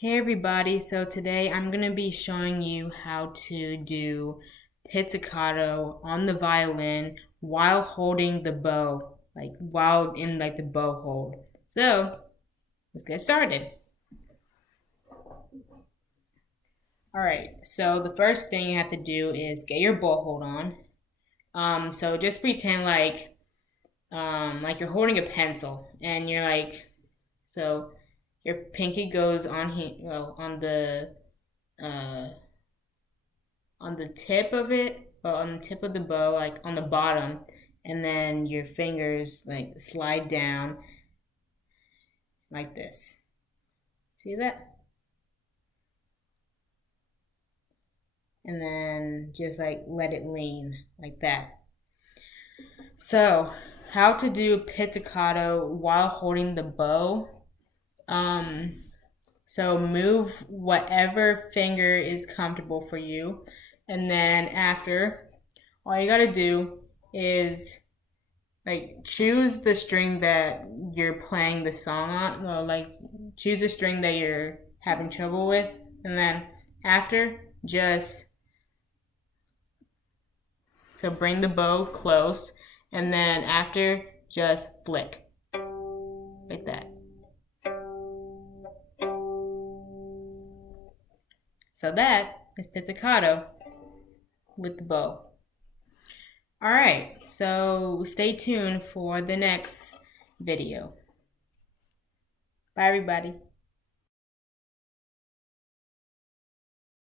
Hey everybody, so today I'm going to be showing you how to do pizzicato on the violin while holding the bow, like while in the bow hold. So, let's get started. Alright, so the first thing you have to do is get your bow hold on. So just pretend like you're holding a pencil and you're so your pinky goes on here, well, uh, on the tip of it, or on the tip of the bow, like on the bottom, and then your fingers like slide down like this. See that? And then just like let it lean like that. So, how to do pizzicato while holding the bow? Um, so move whatever finger is comfortable for you, and then after, all you gotta do is like choose the string that you're playing the song on, or like choose a string that you're having trouble with, and then after just so bring the bow close, and then after just flick like that. So that is pizzicato with the bow. All right, so stay tuned for the next video. Bye everybody.